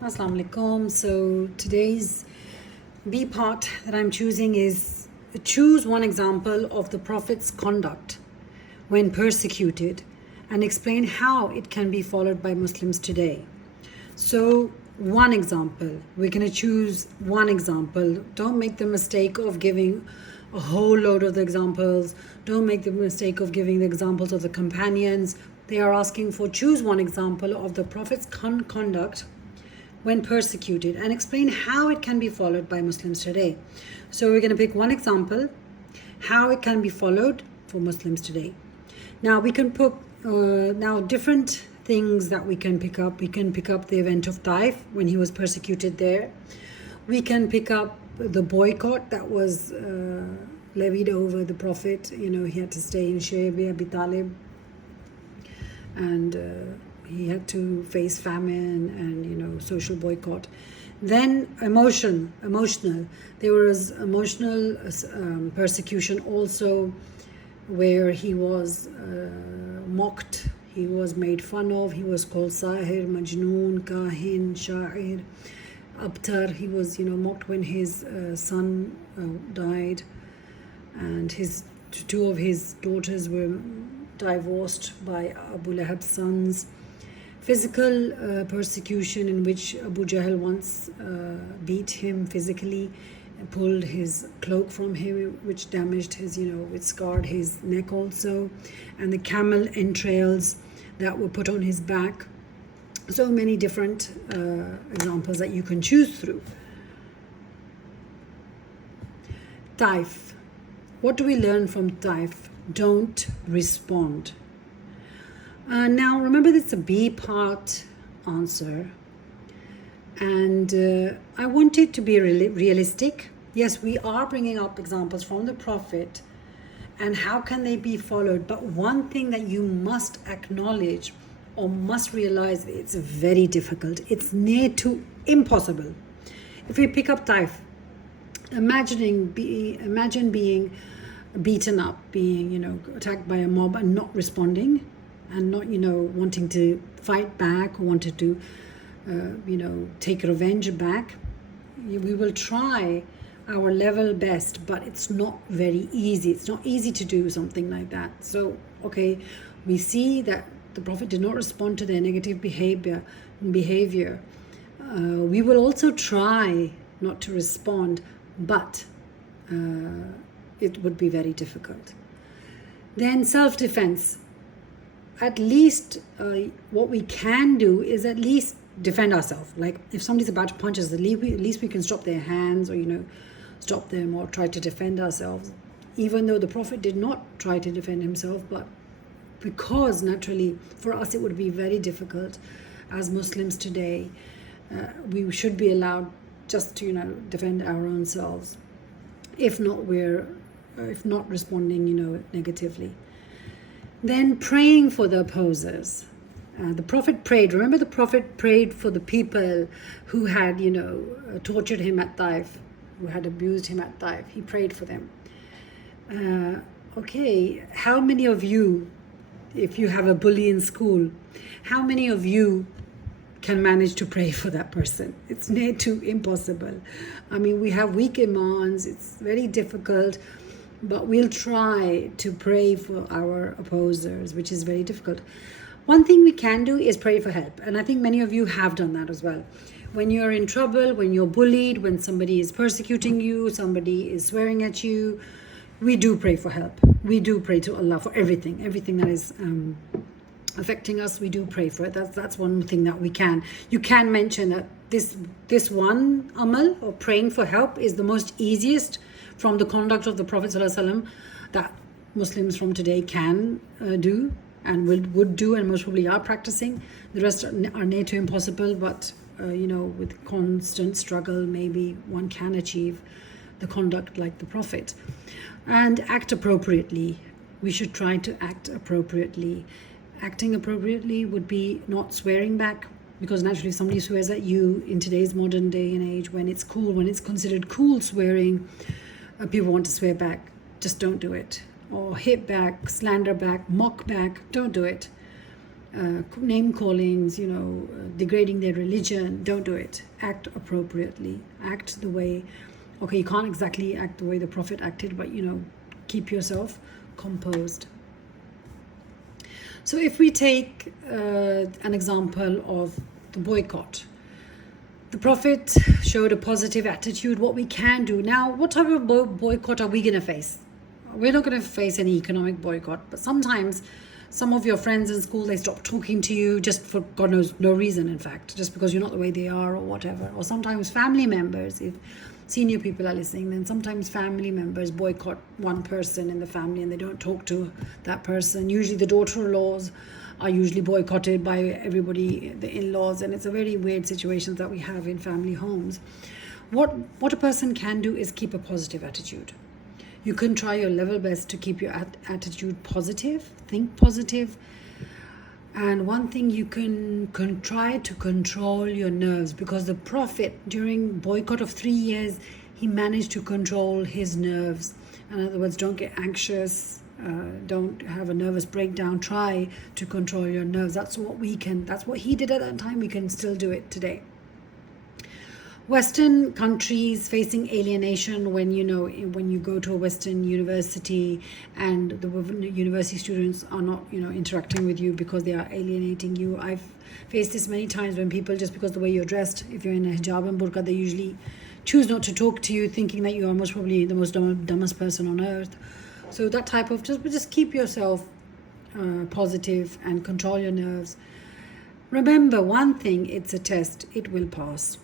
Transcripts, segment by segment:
Assalamu alaikum. So today's B part that I'm choosing is choose one example of the Prophet's conduct when persecuted and explain how it can be followed by Muslims today. So one example, we're going to choose one example. Don't make the mistake of giving a whole load of the examples. Don't make the mistake of giving the examples of the companions. They are asking for choose one example of the Prophet's conduct when persecuted and explain how it can be followed by Muslims today. So we're going to pick one example, how it can be followed for Muslims today. Now we can put different things that we can pick up. We can pick up the event of Taif when he was persecuted there. We can pick up the boycott that was levied over the Prophet. He had to stay in Shaybi Abi Talib, and he had to face famine and social boycott. Then emotional. There was emotional persecution also, where he was mocked, he was made fun of, he was called Sahir, Majnoon, Kahin, Sha'ir, Abtar. He was mocked when his son died, and two of his daughters were divorced by Abu Lahab's sons. Physical persecution, in which Abu Jahl once beat him physically, pulled his cloak from him, which damaged which scarred his neck also, and the camel entrails that were put on his back. So many different examples that you can choose through. Taif. What do we learn from Taif? Don't respond. Now remember, this is a B part answer, and I want it to be realistic. Yes, we are bringing up examples from the Prophet and how can they be followed, but one thing that you must acknowledge or must realize, it's very difficult. It's near to impossible. If we pick up Taif, imagine being beaten up, being attacked by a mob and not responding, and not wanting to fight back or wanted to take revenge back. We will try our level best, but it's not very easy. It's not easy to do something like that. So okay, we see that the Prophet did not respond to their negative behavior. We will also try not to respond, but it would be very difficult. Then self-defense. At least what we can do is at least defend ourselves. Like if somebody's about to punch us, at least we can stop their hands, or stop them, or try to defend ourselves. Even though the Prophet did not try to defend himself, but because naturally for us it would be very difficult as Muslims today, we should be allowed just to defend our own selves. If not responding negatively. Then praying for the opposers. The Prophet prayed. Remember, the Prophet prayed for the people who had, tortured him at Taif, who had abused him at Taif. He prayed for them. Okay, how many of you, if you have a bully in school, how many of you can manage to pray for that person? It's near to impossible. I mean, we have weak imams. It's very difficult. But we'll try to pray for our opposers, which is very difficult. One thing we can do is pray for help. And I think many of you have done that as well. When you're in trouble, when you're bullied, when somebody is persecuting you, somebody is swearing at you, we do pray for help. We do pray to Allah for everything that is affecting us. We do pray for it. That's one thing that we can. You can mention that this one amal, or praying for help, is the most easiest from the conduct of the Prophet ﷺ that Muslims from today can do and would do, and most probably are practicing. The rest are near to impossible, but with constant struggle, maybe one can achieve the conduct like the Prophet. And act appropriately. We should try to act appropriately. Acting appropriately would be not swearing back, because naturally if somebody swears at you in today's modern day and age, when it's cool, when it's considered cool swearing, people want to swear back. Just don't do it. Or hit back, slander back, mock back. Don't do it. name callings, degrading their religion. Don't do it. Act appropriately. Act the way, okay, you can't exactly act the way the Prophet acted, but keep yourself composed. So if we take an example of the boycott, the Prophet showed a positive attitude. What we can do now, what type of boycott are we going to face? We're not going to face any economic boycott, but sometimes some of your friends in school, they stop talking to you just for God knows no reason, in fact, just because you're not the way they are or whatever. Or sometimes family members, if senior people are listening, then sometimes family members boycott one person in the family and they don't talk to that person. Usually the daughter-in-laws are usually boycotted by everybody, the in-laws, and it's a very weird situation that we have in family homes. What a person can do is keep a positive attitude. You can try your level best to keep your attitude positive, think positive. And one thing you can try to control your nerves, because the Prophet, during boycott of 3 years, he managed to control his nerves. In other words, don't get anxious, don't have a nervous breakdown. Try to control your nerves. That's what he did at that time. We can still do it today. Western countries facing alienation when you go to a Western university and the university students are not interacting with you because they are alienating you. I've faced this many times when people, just because the way you're dressed, if you're in a hijab and burqa, they usually choose not to talk to you, thinking that you are most probably the most dumbest person on earth. So that type of just keep yourself positive and control your nerves. Remember one thing, it's a test, it will pass.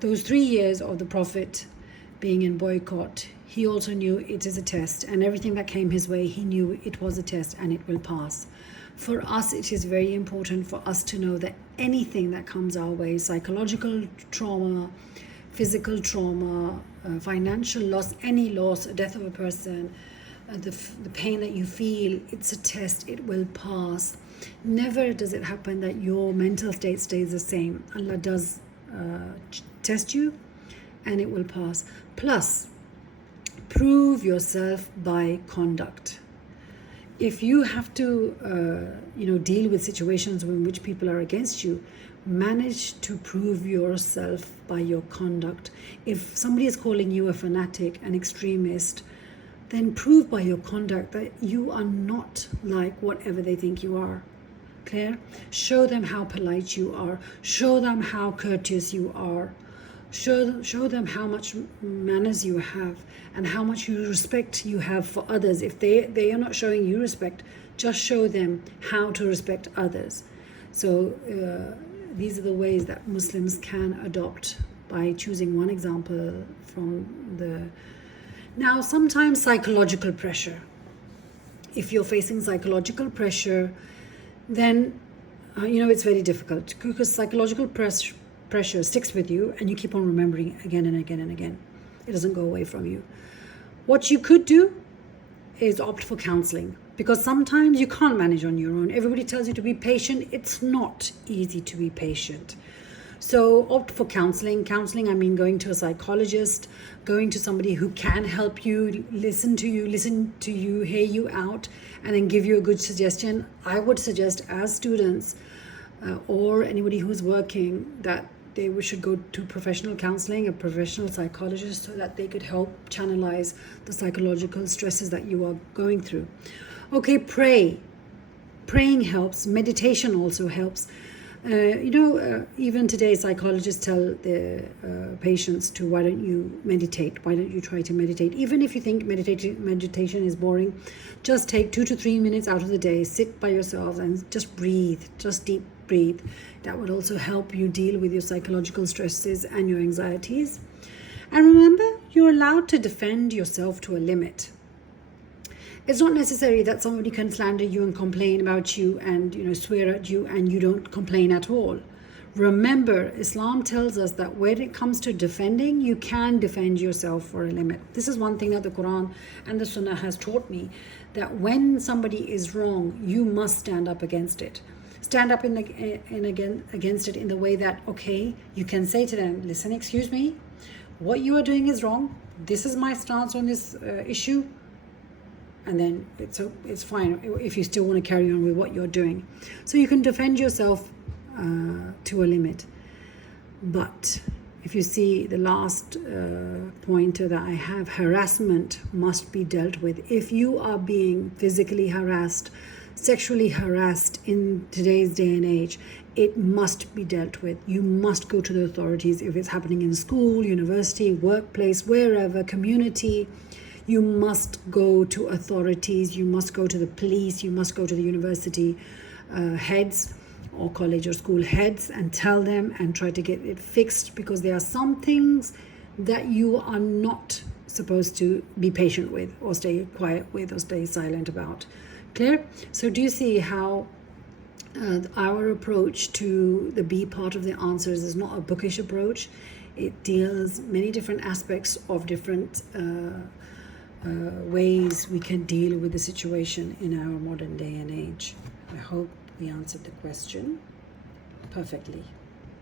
Those 3 years of the Prophet being in boycott, he also knew it is a test, and everything that came his way, he knew it was a test and it will pass. For us, it is very important for us to know that anything that comes our way, psychological trauma, physical trauma, financial loss, any loss, a death of a person, the pain that you feel, it's a test, it will pass. Never does it happen that your mental state stays the same. Allah does test you and it will pass. Plus, prove yourself by conduct. If you have to deal with situations in which people are against you, manage to prove yourself by your conduct. If somebody is calling you a fanatic, an extremist, then prove by your conduct that you are not like whatever they think you are. Clear? Show them how polite you are. Show them how courteous you are. Show them how much manners you have and how much respect you have for others. If they are not showing you respect, just show them how to respect others. So these are the ways that Muslims can adopt by choosing one example from the... Now, sometimes psychological pressure. If you're facing psychological pressure, then it's very difficult, because psychological pressure sticks with you and you keep on remembering again and again and again. It doesn't go away from you. What you could do is opt for counseling, because sometimes you can't manage on your own. Everybody tells you to be patient. It's not easy to be patient. So opt for counseling. Counseling, I mean going to a psychologist, going to somebody who can help you, listen to you, hear you out, and then give you a good suggestion. I would suggest, as students or anybody who's working, that they should go to professional counseling, a professional psychologist, so that they could help channelize the psychological stresses that you are going through. Okay, pray. Praying helps. Meditation also helps. Even today, psychologists tell their patients to, why don't you meditate? Why don't you try to meditate? Even if you think meditation is boring, just take 2 to 3 minutes out of the day, sit by yourself and just breathe, just deep breathe. That would also help you deal with your psychological stresses and your anxieties. And remember, you're allowed to defend yourself to a limit. It's not necessary that somebody can slander you and complain about you and swear at you and you don't complain at all. Remember, Islam tells us that when it comes to defending, you can defend yourself for a limit. This is one thing that the Quran and the Sunnah has taught me, that when somebody is wrong, you must stand up against it. Stand up against it in the way that, okay, you can say to them, listen, excuse me, what you are doing is wrong. This is my stance on this issue. and then it's fine if you still want to carry on with what you're doing. So you can defend yourself to a limit. But if you see the last pointer that I have, harassment must be dealt with. If you are being physically harassed, sexually harassed in today's day and age, it must be dealt with. You must go to the authorities. If it's happening in school, university, workplace, wherever, community, you must go to authorities. You must go to the police. You must go to the university heads or college or school heads and tell them and try to get it fixed, because there are some things that you are not supposed to be patient with or stay quiet with or stay silent about. Clear? So do you see how our approach to the B part of the answers is not a bookish approach? It deals many different aspects of different ways we can deal with the situation in our modern day and age. I hope we answered the question perfectly.